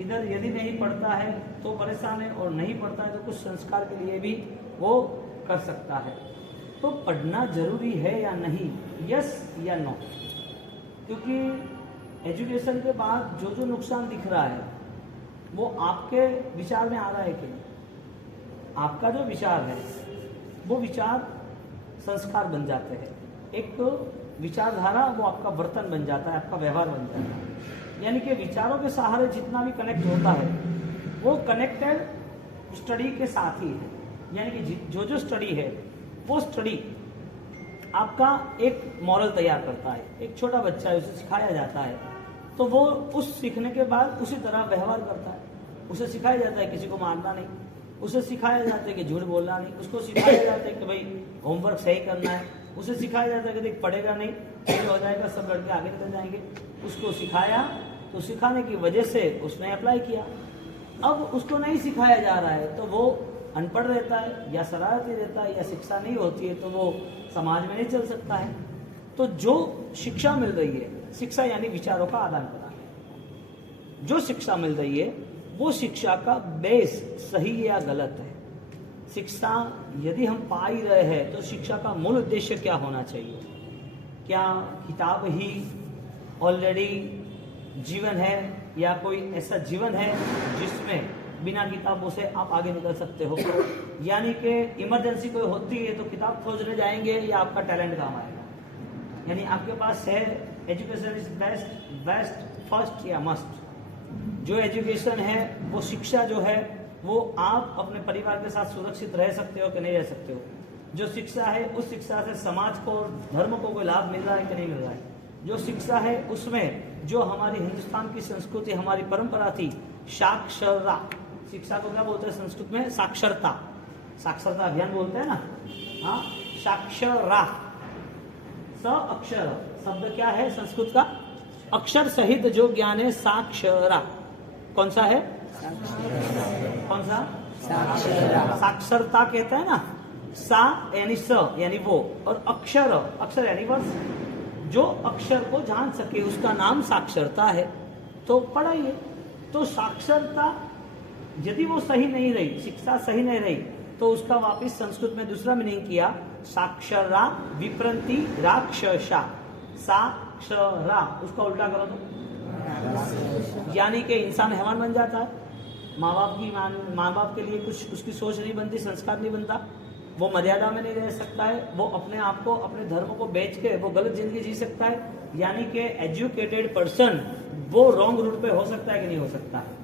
इधर यदि नहीं पढ़ता है तो परेशान है, और नहीं पढ़ता है तो कुछ संस्कार के लिए भी वो कर सकता है। तो पढ़ना जरूरी है या नहीं, यस या नो? क्योंकि एजुकेशन के बाद जो जो नुकसान दिख रहा है वो आपके विचार में आ रहा है कि नहीं? आपका जो विचार है वो विचार संस्कार बन जाते हैं, एक तो विचारधारा वो आपका बर्तन बन जाता है, आपका व्यवहार बन जाता है। यानी कि विचारों के सहारे जितना भी कनेक्ट होता है वो कनेक्टेड स्टडी के साथ ही है। यानी कि जो जो स्टडी है वो स्टडी आपका एक मॉरल तैयार करता है। एक छोटा बच्चा है, उसे सिखाया जाता है तो वो उस सीखने के बाद उसी तरह व्यवहार करता है। उसे सिखाया जाता है किसी को मारना नहीं, उसे सिखाया जाता है कि झूठ बोलना नहीं, उसको सिखाया जाता है कि भाई होमवर्क सही करना है, उसे सिखाया जाता है कि देख पढ़ेगा नहीं फेल हो जाएगा, सब लड़के आगे निकल जाएंगे। उसको सिखाया तो सिखाने की वजह से उसने अप्लाई किया। अब उसको नहीं सिखाया जा रहा है तो वो अनपढ़ रहता है या शरारती रहता है या शिक्षा नहीं होती है तो वो समाज में नहीं चल सकता है। तो जो शिक्षा मिल रही है, शिक्षा यानी विचारों का आदान प्रदान, जो शिक्षा मिल रही है वो शिक्षा का बेस सही या गलत है। शिक्षा यदि हम पा ही रहे हैं तो शिक्षा का मूल उद्देश्य क्या होना चाहिए? क्या किताब ही ऑलरेडी जीवन है या कोई ऐसा जीवन है जिसमें बिना किताबों से आप आगे निकल सकते हो? यानी कि इमरजेंसी कोई होती है तो किताब खोजने जाएंगे या आपका टैलेंट काम आएगा? यानी आपके पास है एजुकेशन इज बेस्ट फर्स्ट या मस्ट। जो एजुकेशन है वो शिक्षा जो है वो आप अपने परिवार के साथ सुरक्षित रह सकते हो कि नहीं रह सकते हो। जो शिक्षा है उस शिक्षा से समाज को धर्म को कोई लाभ मिल रहा है कि नहीं मिल रहा है। जो शिक्षा है उसमें जो हमारी हिंदुस्तान की संस्कृति हमारी परंपरा थी साक्षरता, शिक्षा को क्या बोलते हैं संस्कृत में? साक्षरता, साक्षरता अभियान बोलते हैं ना। हाँ, साक्षरा, स अक्षर शब्द क्या है संस्कृत का? अक्षर सहित जो ज्ञान है साक्षरा। कौन सा है? कौन सा? साक्षरता कहता है ना। सा यानी स यानी वो, और अक्षर, अक्षर यानी वर्ष। जो अक्षर को जान सके उसका नाम साक्षरता है। तो पढ़ाइए। तो साक्षरता यदि वो सही नहीं रही, शिक्षा सही नहीं रही, तो उसका वापिस संस्कृत में दूसरा मीनिंग किया साक्षरा विप्रंति राक्षसा। साक्षरा उसका उल्टा करो तो यानी कि इंसान हैवान बन जाता है। माँ बाप के लिए कुछ उसकी सोच नहीं बनती, संस्कार नहीं बनता, वो मर्यादा में नहीं रह सकता है, वो अपने आप को अपने धर्म को बेच के वो गलत जिंदगी जी सकता है। यानी कि एजुकेटेड पर्सन वो रॉन्ग रूट पे हो सकता है कि नहीं हो सकता है।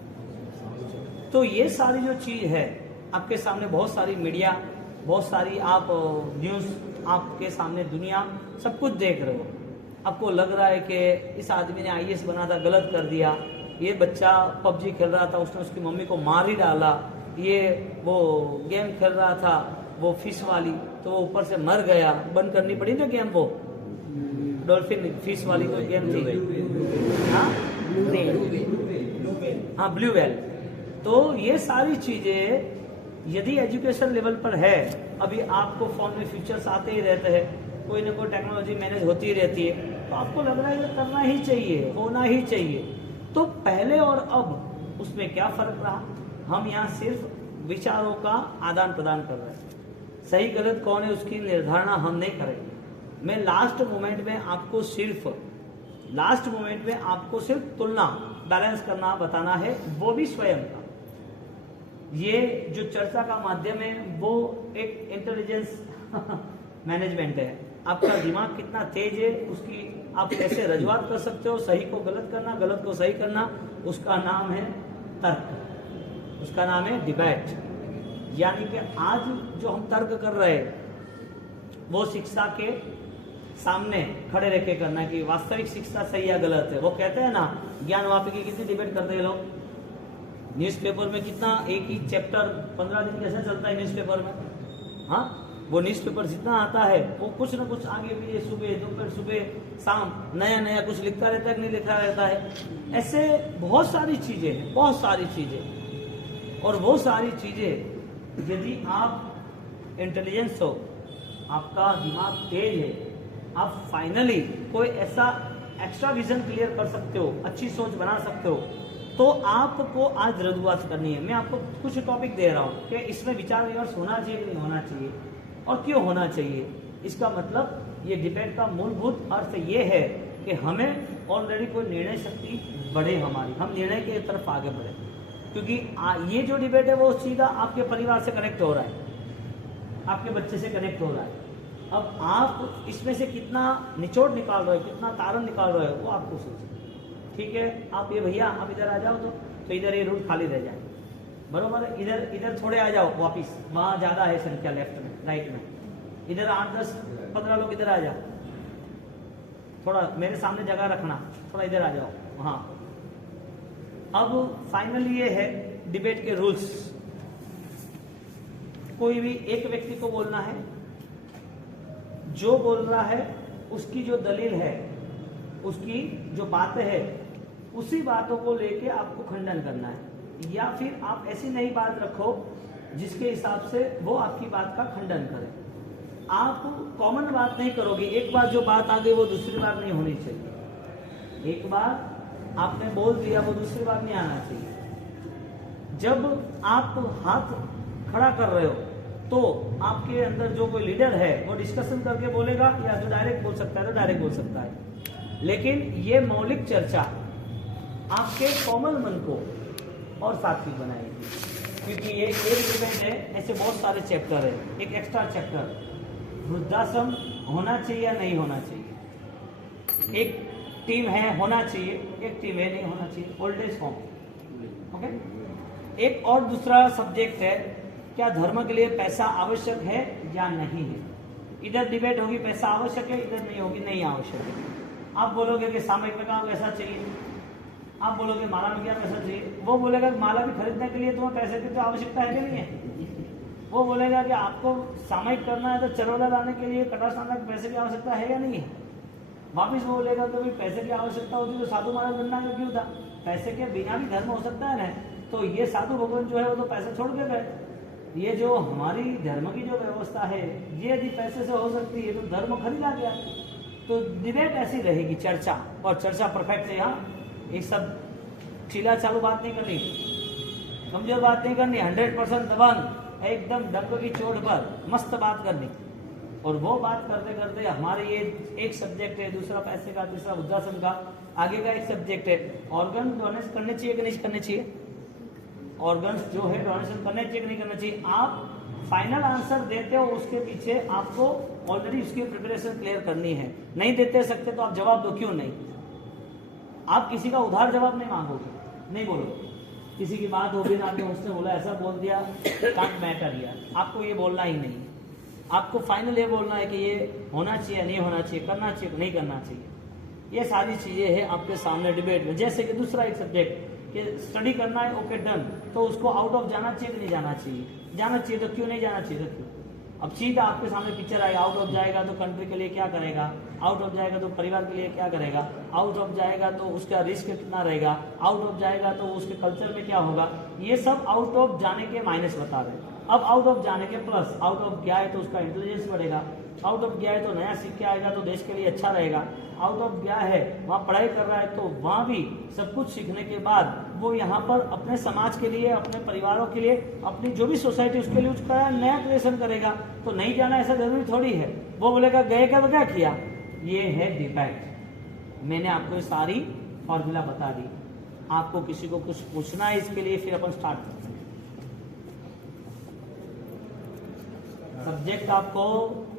तो ये सारी जो चीज है आपके सामने, बहुत सारी मीडिया, बहुत सारी आप न्यूज, आपके सामने दुनिया सब कुछ देख रहे हो। आपको लग रहा है कि इस आदमी ने IAS बना था, गलत कर दिया, ये बच्चा PUBG खेल रहा था, उसने उसकी मम्मी को मार ही डाला, ये वो गेम खेल रहा था वो फिश वाली तो वो ऊपर से मर गया, बंद करनी पड़ी ना गेम, वो डॉल्फिन फिश वाली कोई गेम थी, हाँ ब्लू व्हेल। तो ये सारी चीजें यदि एजुकेशन लेवल पर है, अभी आपको फोन में फीचर्स आते ही रहते हैं, कोई ना कोई टेक्नोलॉजी मैनेज होती ही रहती है, तो आपको लग रहा है कि करना ही चाहिए, होना ही चाहिए। तो पहले और अब उसमें क्या फर्क रहा? हम यहाँ सिर्फ विचारों का आदान प्रदान कर रहे हैं, सही गलत कौन है उसकी निर्धारणा हम नहीं करेंगे। मैं लास्ट मोमेंट में आपको सिर्फ तुलना, बैलेंस करना बताना है, वो भी स्वयं का। ये जो चर्चा का माध्यम है वो एक इंटेलिजेंस मैनेजमेंट है। आपका दिमाग कितना तेज है, उसकी आप कैसे रजूआत कर सकते हो, सही को गलत करना, गलत को सही करना, उसका नाम है तर्क, उसका नाम है डिबेट। यानी कि आज जो हम तर्क कर रहे हैं वो शिक्षा के सामने खड़े रह के करना कि वास्तविक शिक्षा सही या गलत है। वो कहते हैं ना, ज्ञानवापी की कितनी डिबेट करते हैं लोग, न्यूज़पेपर में कितना, एक ही चैप्टर 15 दिन कैसे चलता है न्यूज़पेपर में। हाँ, वो न्यूज़पेपर जितना आता है वो कुछ ना कुछ आगे पीछे, सुबह दोपहर सुबह शाम नया नया कुछ लिखता रहता है कि नहीं लिखा रहता है। ऐसे बहुत सारी चीजें हैं, बहुत सारी चीजें। और वो सारी चीजें यदि आप इंटेलिजेंस हो, आपका दिमाग तेज है, आप फाइनली कोई ऐसा एक्स्ट्रा विजन क्लियर कर सकते हो, अच्छी सोच बना सकते हो, तो आपको आज रजुआत करनी है। मैं आपको कुछ टॉपिक दे रहा हूँ कि इसमें विचार विमर्श होना चाहिए कि नहीं होना चाहिए और क्यों होना चाहिए। इसका मतलब ये डिबेट का मूलभूत अर्थ ये है कि हमें ऑलरेडी कोई निर्णय शक्ति बढ़े हमारी, हम निर्णय के तरफ आगे बढ़े, क्योंकि ये जो डिबेट है वो सीधा आपके परिवार से कनेक्ट हो रहा है, आपके बच्चे से कनेक्ट हो रहा है। अब आप इसमें से कितना निचोड़ निकाल रहे हो, कितना तारण निकाल रहे हो, वो आपको सोचना। ठीक है, आप ये भैया आप इधर आ जाओ तो इधर ये रूम खाली रह जाए, बरोबर है। इधर इधर थोड़े आ जाओ वापिस, वहाँ ज़्यादा है संख्या लेफ्ट में राइट में। इधर 8, 10, 15 लोग इधर आ जाओ, थोड़ा मेरे सामने जगह रखना, थोड़ा इधर आ जाओ। हाँ, अब फाइनली ये है डिबेट के रूल्स। कोई भी एक व्यक्ति को बोलना है, जो बोल रहा है उसकी जो दलील है, उसकी जो बातें है, उसी बातों को लेके आपको खंडन करना है, या फिर आप ऐसी नई बात रखो जिसके हिसाब से वो आपकी बात का खंडन करे। आप कॉमन बात नहीं करोगे, एक बार जो बात आ गई वो दूसरी बार नहीं होनी चाहिए। एक बार आपने बोल दिया वो दूसरी बार नहीं आना चाहिए। जब आप हाथ खड़ा कर रहे हो तो आपके अंदर जो कोई लीडर है वो डिस्कशन करके बोलेगा, या जो डायरेक्ट बोल सकता है तो डायरेक्ट बोल सकता है। लेकिन ये मौलिक चर्चा आपके कोमल मन को और सात्विक बनाएगी, क्योंकि ये एक डिबेट है, ऐसे बहुत सारे चैप्टर है। एक एक्स्ट्रा चैप्टर वृद्धाश्रम होना चाहिए या नहीं होना चाहिए, एक टीम है होना चाहिए, एक टीम है नहीं होना चाहिए, ओल्ड एज होम। ओके, एक और दूसरा सब्जेक्ट है क्या धर्म के लिए पैसा आवश्यक है या नहीं है। इधर डिबेट होगी पैसा आवश्यक है, इधर नहीं होगी नहीं आवश्यक है। आप बोलोगे कि सामयिक में काम कैसा चाहिए, आप बोलोगे माला में क्या पैसा चाहिए, वो बोलेगा माला भी खरीदने के लिए तुम्हें पैसे की तो आवश्यकता है कि नहीं है। वो बोलेगा कि आपको सामयिक करना है तो चरोला लाने के लिए कटास लाने के पैसे की आवश्यकता है या नहीं है। वापिस वो बोलेगा तो भी पैसे की आवश्यकता होती तो साधु महाराज बनना का क्यों था, पैसे के बिना भी धर्म हो सकता है ना। तो ये साधु भगवान जो है वो तो पैसे छोड़ के गए। ये जो हमारी धर्म की जो व्यवस्था है ये यदि पैसे से हो सकती है तो धर्म खरीदा गया। तो डिबेट ऐसी रहेगी, चर्चा, और चर्चा परफेक्ट है। यहाँ एक सब चीला चालू बात नहीं करनी, कमजोर बात नहीं करनी, 100% दबंग एकदम डंक की चोट पर मस्त बात करनी। और वो बात करते करते हमारे ये एक सब्जेक्ट है, दूसरा पैसे का, तीसरा वृद्धाश्रम का, आगे का एक सब्जेक्ट है ऑर्गन डोनेट करने चाहिए कि नहीं करने चाहिए। ऑर्गन्स जो है डोनेशन करने चाहिए कि नहीं करना चाहिए। आप फाइनल आंसर देते हो, उसके पीछे आपको ऑलरेडी उसकी प्रिपरेशन क्लियर करनी है। नहीं देते सकते तो आप जवाब दो, क्यों नहीं। आप किसी का उधार जवाब नहीं मांगोगे, नहीं बोलोगे। किसी की बात होगी ना कि उसने बोला ऐसा बोल दिया, कांट मैटर यार, आपको ये बोलना ही नहीं। आपको फाइनल ये बोलना है कि ये होना चाहिए नहीं होना चाहिए, करना चाहिए नहीं करना चाहिए। ये सारी चीजें हैं आपके सामने डिबेट में। जैसे कि दूसरा एक सब्जेक्ट कि स्टडी करना है, ओके डन, तो उसको आउट ऑफ जाना चाहिए कि नहीं जाना चाहिए। जाना चाहिए तो क्यों नहीं जाना चाहिए, तो क्यों। अब सीधा आपके सामने पिक्चर आएगा, आउट ऑफ जाएगा तो कंट्री के लिए क्या करेगा, आउट ऑफ जाएगा तो परिवार के लिए क्या करेगा, आउट ऑफ जाएगा तो उसका रिस्क कितना रहेगा, आउट ऑफ जाएगा तो उसके कल्चर में क्या होगा। ये सब आउट ऑफ जाने के माइनस बता रहे हैं। अब आउट ऑफ जाने के प्लस, आउट ऑफ गया है तो उसका इंटेलिजेंस बढ़ेगा, आउट ऑफ गया है तो नया सीख के आएगा तो देश के लिए अच्छा रहेगा, आउट ऑफ गया है वहाँ पढ़ाई कर रहा है तो वहाँ भी सब कुछ सीखने के बाद वो यहाँ पर अपने समाज के लिए, अपने परिवारों के लिए, अपनी जो भी सोसाइटी उसके लिए उसका नया क्रिएशन करेगा। तो नहीं जाना ऐसा जरूरी थोड़ी है। वो बोलेगा गए का तो क्या किया। ये है डिबेट। मैंने आपको ये सारी फॉर्मूला बता दी। आपको किसी को कुछ पूछना है इसके लिए, फिर अपन स्टार्ट करते हैं। सब्जेक्ट आपको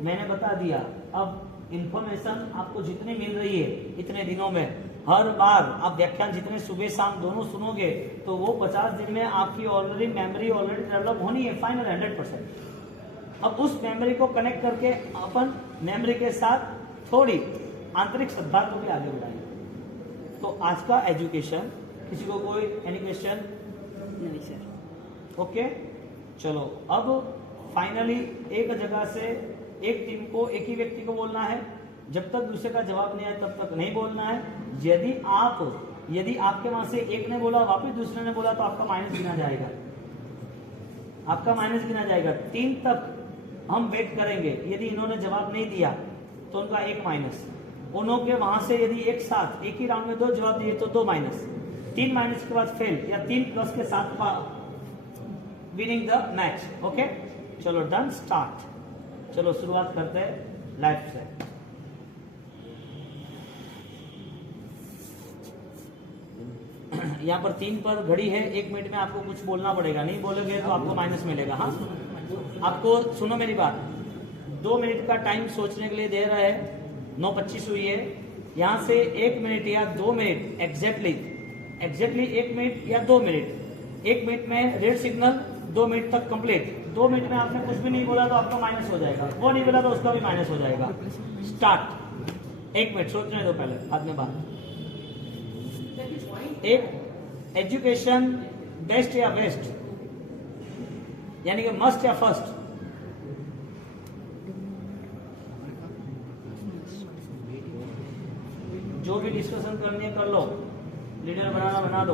मैंने बता दिया। अब इंफॉर्मेशन आपको जितनी मिल रही है इतने दिनों में, हर बार आप व्याख्यान जितने सुबह शाम दोनों सुनोगे तो वो 50 दिन में आपकी ऑलरेडी मेमोरी ऑलरेडी डेवलप होनी है फाइनल 100%। अब उस मेमोरी को कनेक्ट करके अपन मेमोरी के साथ थोड़ी आंतरिक श्रद्धा को भी आगे बढ़ाएंगे। तो आज का एजुकेशन, किसी को कोई एनी क्वेश्चन? नहीं सर। ओके, चलो अब फाइनली एक जगह से एक टीम को, एक ही व्यक्ति को बोलना है। जब तक दूसरे का जवाब नहीं आए तब तक नहीं बोलना है। यदि आपके वहां से एक ने बोला वापिस दूसरे ने बोला तो आपका माइनस गिना जाएगा, आपका माइनस गिना जाएगा। 3 तक हम वेट करेंगे। यदि इन्होंने जवाब नहीं दिया तो उनका 1 माइनस। उन्होंने वहां से यदि एक साथ एक ही राउंड में 2 जवाब दिए तो 2 माइनस। 3 माइनस के बाद फेल या 3 प्लस के साथ विनिंग द मैच। ओके चलो डन स्टार्ट। चलो शुरुआत करते हैं लाइफ से। यहाँ पर 3 पर घड़ी है, 1 मिनट में आपको कुछ बोलना पड़ेगा, नहीं बोलोगे तो आपको माइनस मिलेगा। हाँ आपको सुनो मेरी बात, 2 मिनट का टाइम सोचने के लिए दे रहा है। 9:25 हुई है, यहाँ से 1 मिनट या 2 मिनट एग्जैक्टली 1 मिनट या 2 मिनट, 1 मिनट में रेड सिग्नल, 2 मिनट तक कंप्लीट। 2 मिनट में आपने कुछ भी नहीं बोला तो आपका माइनस हो जाएगा, वो नहीं बोला तो उसका भी माइनस हो जाएगा। स्टार्ट। 1 मिनट सोचने दो पहले, बाद में बात। एक एजुकेशन बेस्ट या बेस्ट, यानी कि मस्ट या फर्स्ट? जो भी डिस्कशन करनी है कर लो, लीडर बनाना बना दो।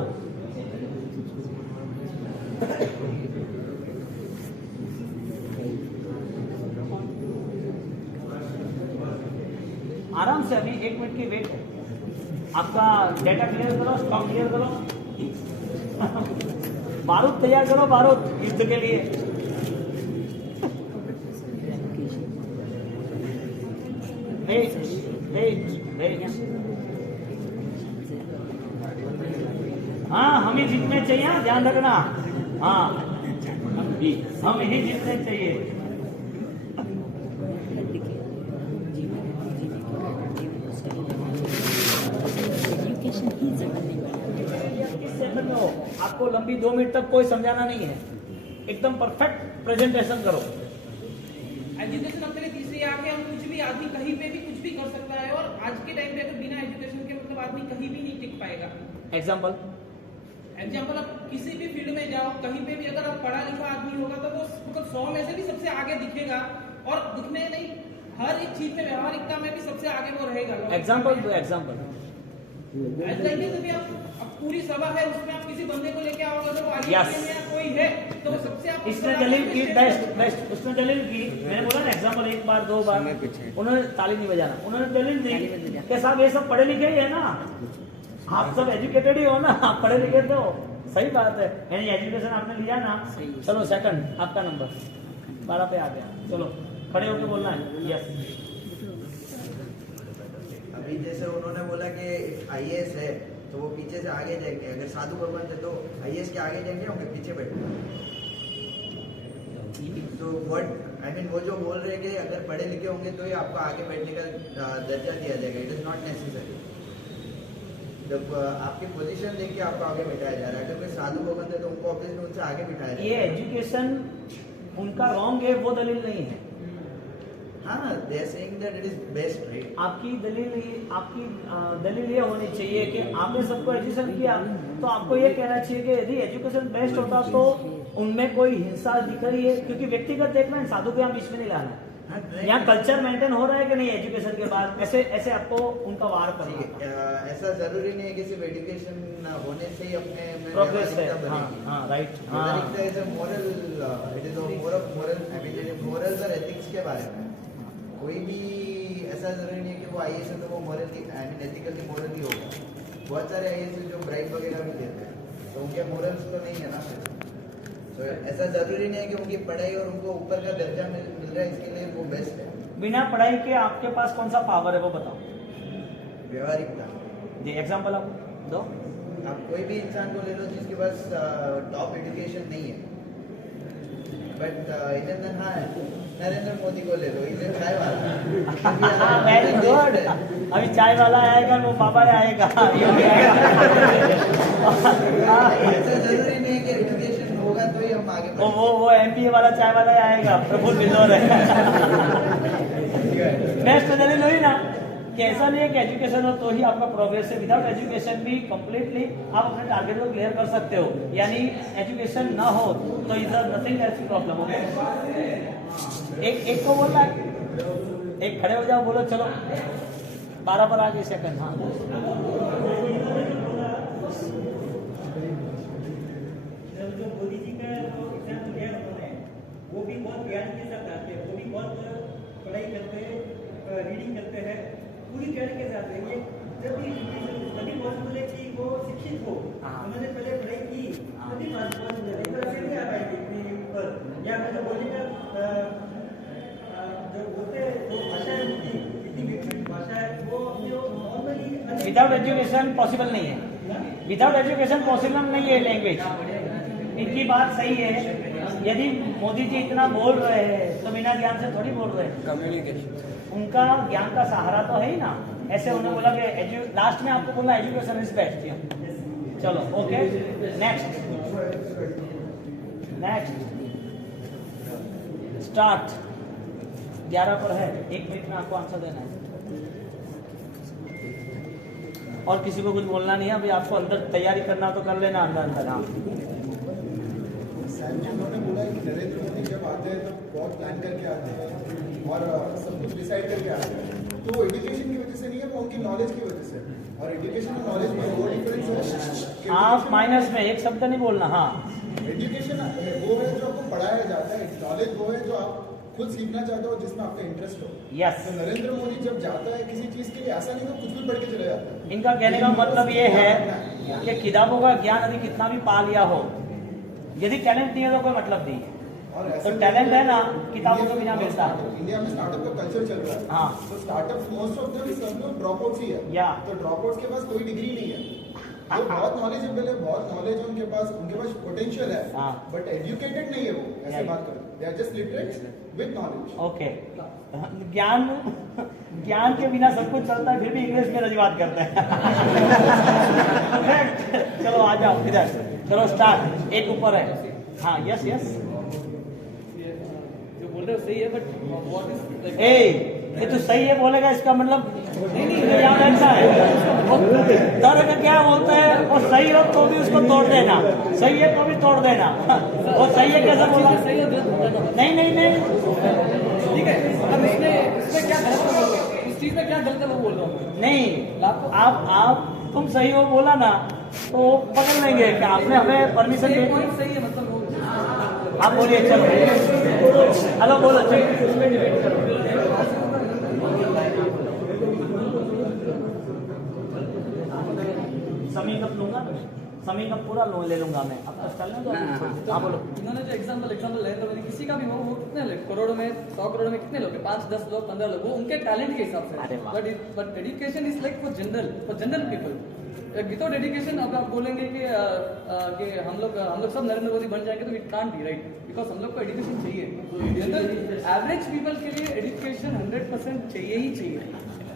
आराम से, अभी 1 मिनट की वेट है। आपका डेटा क्लियर करो, स्टॉक क्लियर करो, बारूद तैयार करो, बारूद युद्ध के लिए। Wait wait wait. हाँ हम ही जीतने चाहिए, ध्यान रखना। हाँ हम ही जीतने चाहिए। आपको लंबी 2 मिनट तक कोई समझाना नहीं है, एकदम परफेक्ट प्रेजेंटेशन करो। एजुकेशन अपने लिए तीसरी आंख है। हम कुछ भी, आदमी कहीं पे भी कुछ भी कर सकता है, और आज के टाइम पे अगर बिना एजुकेशन के मतलब आदमी कहीं भी नहीं टिक पाएगा। एग्जाम्पल आप किसी भी फील्ड में जाओ, कहीं पे भी अगर आप पढ़ा लिखा आदमी होगा तो वो मतलब 100 में से भी सबसे आगे दिखेगा, और दिखने नहीं, हर एक चीज में, व्यवहारिकता में भी सबसे आगे वो रहेगा। एग्जाम्पल दो, एग्जाम्पल। अब पूरी सभा है, उसमें आप किसी बंदे को लेके आओगे तो वो आगे Yes. कोई है तो वो सबसे आप इसने दलील की बेस्ट बेस्ट, उसने दलील की, मैंने बोला ना एग्जाम्पल 1 बार 2 बार, उन्होंने ताली नहीं बजाना, उन्होंने दलील दी कि साहब ये सब पढ़े लिखे ही है ना, आप सब एजुकेटेड ही हो ना, आप पढ़े लिखे तो सही बात है, यानी एजुकेशन आपने लिया ना। चलो सेकंड, आपका नंबर 12 पे आ गया। चलो खड़े होकर बोलना है। यस। अभी जैसे उन्होंने बोला कि आईएएस है तो वो पीछे से आगे जाएंगे, अगर साधु भगवान थे तो आईएएस के आगे जाएंगे, उनके पीछे बैठे। तो व्हाट आई मीन, वो जो बोल रहे हैं कि अगर पढ़े लिखे होंगे तो ही आपको आगे बैठने का दर्जा दिया जाएगा, इट इज नॉट नेसेसरी। जब आपकी पोजीशन देख के आपको आगे बिठाया जा रहा है, अगर कोई साधु भगवान थे तो उनको ऑब्वियसली उनसे आगे बिठाया जाएगा। ये एजुकेशन उनका रॉन्ग है, वो दलील नहीं है। हाँ, they are saying that it is best, right? आपकी दलील ये होनी चाहिए कि आपने सबको एजुकेशन किया, तो आपको ये कहना चाहिए कि यदि एजुकेशन बेस्ट होता तो उनमें कोई हिंसा दिख रही है, क्योंकि व्यक्तिगत देखना है, साधु को यहाँ बीच में नहीं लाना है। यहाँ कल्चर मेंटेन हो रहा है कि नहीं एजुकेशन के बाद, ऐसे ऐसे आपको उनका वार करना है। ऐसा जरूरी नहीं है कि सिर्फ एजुकेशन होने से ही अपने प्रोग्रेस है। हाँ राइट। मोरल्स और एथिक्स के बारे में कोई भी ऐसा जरूरी नहीं है कि वो आईएएस है तो वो morally, I mean ethically morally होगा। बहुत सारे आईएएस जो ब्राइब वगैरह भी देते हैं तो उनके मोरल्स तो नहीं है ना। तो ऐसा जरूरी नहीं है कि उनकी पढ़ाई और उनको ऊपर का दर्जा मिल रहा है इसके लिए वो बेस्ट है। बिना पढ़ाई के आपके पास कौन सा पावर है वो बताओ। व्यवहारिकता। जी एग्जाम्पल आप दो। आप कोई भी इंसान को ले लो जिसके पास टॉप एजुकेशन नहीं है, बट इधर हाँ नरेंद्र मोदी को ले लो, इधर चाय वाला। Very good. अभी चाय वाला आएगा, वो बाबा आएगा। ऐसा जरूरी नहीं है कि एजुकेशन होगा तो ही हम आगे बढ़ेंगे। वो एमपी वाला चाय वाला ही आएगा, प्रफुल्ल बिंदौर है। बेस्ट दलील हुई ना कि ऐसा नहीं है कि एजुकेशन हो तो ही आपका प्रोग्रेस है, विदाउट एजुकेशन भी कंप्लीटली आप अपने टारगेट को क्लियर कर सकते हो। यानी एजुकेशन ना हो तो इधर नथिंग एल्स प्रॉब्लम। एक को बोलना है, एक खड़े हो जाओ, बोलो चलो 12 पर आ गए सेकंड। हाँ जो मोदी जी का एग्जाम्पल दिया उन्होंने, वो भी बहुत प्यार के साथ आते हैं, वो भी बहुत पढ़ाई करते हैं, रीडिंग करते हैं, पूरी प्यार के साथ है। ये जब भी तभी पॉसिबल है कि वो शिक्षित हो, उन्होंने पहले पढ़ाई की तभी पास नहीं तो ऐसे नहीं आ पाएगी इतनी ऊपर। या मैं जो बोलने का जो बोलते जो भाषा है उनकी इतनी विकसित भाषा है वो अपने नॉर्मली विदाउट एजुकेशन पॉसिबल नहीं है, विदाउट एजुकेशन पॉसिबल नहीं है लैंग्वेज। इनकी बात सही है, यदि मोदी जी इतना बोल रहे हैं तो बिना ज्ञान से थोड़ी बोल रहे हैं। कम्युनिकेशन उनका ज्ञान का सहारा तो है ही ना। ऐसे उन्होंने बोला कि लास्ट में आपको बोला एजुकेशन इज बेस्ट। चलो ओके, नेक्स्ट स्टार्ट। 11 पर है, 1 मिनट में आपको आंसर देना है और किसी को कुछ बोलना नहीं है। अभी आपको अंदर तैयारी करना तो कर लेना अंदर अंदर। हाँ उन्होंने बोला कि नरेंद्र मोदी जब आते हैं तो बहुत प्लान करके आते हैं और सब कुछ डिसाइड करके आते हैं, तो वो एजुकेशन की वजह से नहीं है, वो उनकी नॉलेज की वजह से। और एजुकेशन और नॉलेज में वो डिफरेंस है। आप माइनस में एक शब्द नहीं बोलना। हाँ एजुकेशन वो है जो आपको पढ़ाया जाता है, नॉलेज वो है जो आप खुद सीखना चाहते हो, जिसमें आपका इंटरेस्ट हो। यस, तो नरेंद्र मोदी जब जाता है किसी चीज के लिए, ऐसा नहीं तो कुछ भी पढ़ के चले जाता है। इनका कहने का मतलब ये है कि किताबों का ज्ञान यदि कितना भी पा लिया हो, यदि टैलेंट नहीं है तो कोई मतलब नहीं है। और ऐसा तो टैलेंट है ना, किताबों के बिना मिलता है। इंडिया में स्टार्टअप का कल्चर चल रहा है। हाँ। तो स्टार्टअप मोस्ट ऑफ देम सब लोग ड्रॉप आउट्स ही है। या। तो ड्रॉप आउट्स के पास कोई डिग्री नहीं है, वो बहुत नॉलेजेबल है, बहुत नॉलेज है उनके पास पोटेंशियल है, हाँ। बट एजुकेटेड नहीं है वो। ऐसे बात करो, they are just literate with knowledge. Okay, ज्ञान के बिना सब कुछ चलता है, फिर भी इंग्लिश में रजवात करते हैं। चलो आ जाओ इधर, चलो स्टार्ट। एक ऊपर है। हाँ यस यस, जो बोल रहे हो सही है, बट व्हाट इज ये तो सही है बोलेगा, इसका मतलब नहीं याद ऐसा है। दर का क्या बोलते हैं, वो सही हो तो भी उसको तोड़ देना, सही है तो भी तोड़ देना। वो सही है कैसे बोला? सही हो नहीं नहीं नहीं, ठीक है। अब इसमें क्या गलत है, इस चीज में क्या गलत है वो बोल रहा हूँ। नहीं आप तुम सही हो बोला ना तो पकड़ लेंगे कि आपने हमें परमिशन दी। पॉइंट सही है, मतलब वो आप बोलिए, चलो हेलो बोलो, चलो इसमें डिबेट करो। समी कप लूंगा, समी कप पूरा ले लूंगा मैं। अब तक चल दो। हाँ बोलो। इन्होंने जो एग्जाम्पल है तो मैंने किसी का भी वो कितने लोग, करोड़ों में 100 करोड़ में कितने लोग, 5 10 लोग 15 लोग, वो उनके टैलेंट के हिसाब अरे से। वाह। But education is like for general people. Without education अब आप बोलेंगे कि हम लोग सब नरेंद्र मोदी बन जाएंगे, तो it can't be right, because हम लोग को एजुकेशन चाहिए। एवरेज पीपल के लिए एजुकेशन 100% चाहिए ही चाहिए।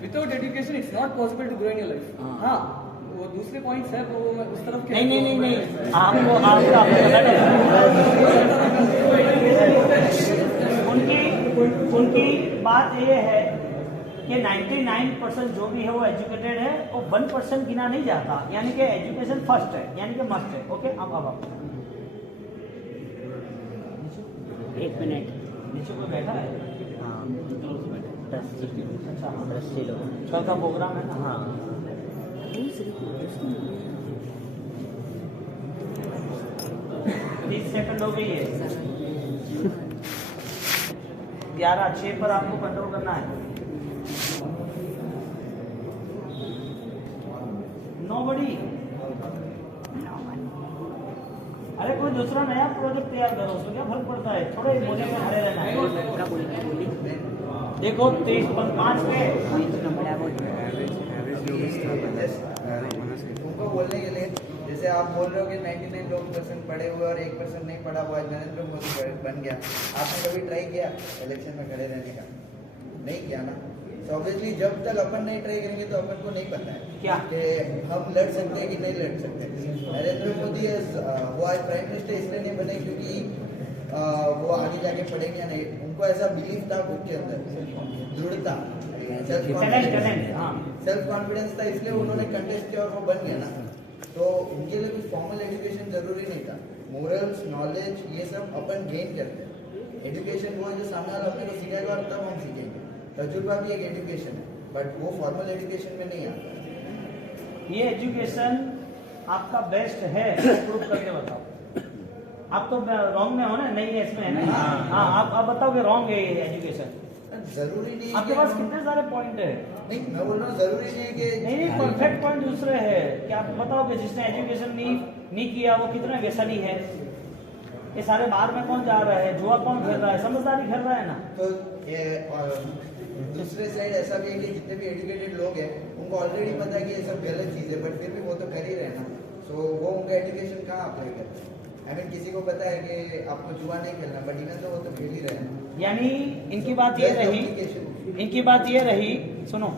Without education it's not possible to grow in your life. हाँ, वो दूसरे पॉइंट्स है तो मैं उस तरफ के नहीं आपको आपका उनकी बात ये है कि 99% जो भी है वो एजुकेटेड है, और 1% गिना नहीं जाता, यानी कि एजुकेशन फर्स्ट है, यानी कि मस्ट है। ओके, अब एक मिनट, नीचे कोई बैठा है? अच्छा, कल का प्रोग्राम है ना? हाँ 30 सेकंड हो गई है। 11:06 पर आपको कंट्रोल करना है। नोबडी। अरे कोई दूसरा नया प्रोजेक्ट तैयार करो, उसमें क्या फर्क पड़ता है, थोड़े बोले में खड़े रहना है। देखो 5 पे उनको बोलने के लिए, जैसे आप बोल रहे हो कि 99% पढ़े हुए और 1% नहीं पढ़ा हुआ, नरेंद्र मोदी बन गया। आपने कभी ट्राई किया इलेक्शन में खड़े रहने का? नहीं किया ना। तो ऑब्वियसली जब तक अपन नहीं ट्राई करेंगे तो अपन को नहीं पता है क्या कि हम लड़ सकते हैं कि नहीं लड़ सकते। नरेंद्र मोदी वो आज प्राइम मिनिस्टर इसलिए नहीं बने क्योंकि वो आगे जाके पढ़ेंगे नहीं, उनको ऐसा बिलीफ था खुद के अंदर, दृढ़ता, सेल्फ कॉन्फिडेंस था, इसलिए उन्होंने कंटेस्ट किया और वो बन गया ना। तो उनके लिए कुछ फॉर्मल एजुकेशन जरूरी नहीं था। मोरल्स, नॉलेज, ये सब अपन गेन करते हैं। एजुकेशन वो है जो सामने वाला अपने को सिखाएगा और तब हम सीखेंगे। तजुर्बा भी एक एजुकेशन है, बट वो फॉर्मल एजुकेशन में नहीं आता। ये एजुकेशन आपका बेस्ट है, प्रूव करके बताओ। आप तो रॉन्ग में हो ना, नहीं है इसमें है ना? हाँ, आप बताओ कि रॉन्ग है ये एजुकेशन। जरूरी नहीं। आपके पास कितने सारे पॉइंट है, नहीं, मैं बोल रहा हूँ जरूरी नहीं है कि नहीं, परफेक्ट पॉइंट दूसरे है कि आप बताओ कि जिसने एजुकेशन नहीं किया वो कितना व्यसनी है। ये सारे बाहर में कौन जा रहा है, जुआ कौन खेल रहा है, समझदारी खेल रहा है ना। तो ये दूसरे साइड ऐसा भी है कि जितने भी एजुकेटेड लोग हैं उनको ऑलरेडी पता है कि ये सब गलत चीज़ है, बट फिर भी वो तो कर ही रहे हैं ना। सो वो उनका एजुकेशन कहाँ अप्लाई करते हैं? आई मीन किसी को पता है कि आपको जुआ नहीं खेलना, बट इन्हें तो वो तो खेल ही रहे हैं। यानी इनकी बात ये रही, सुनो,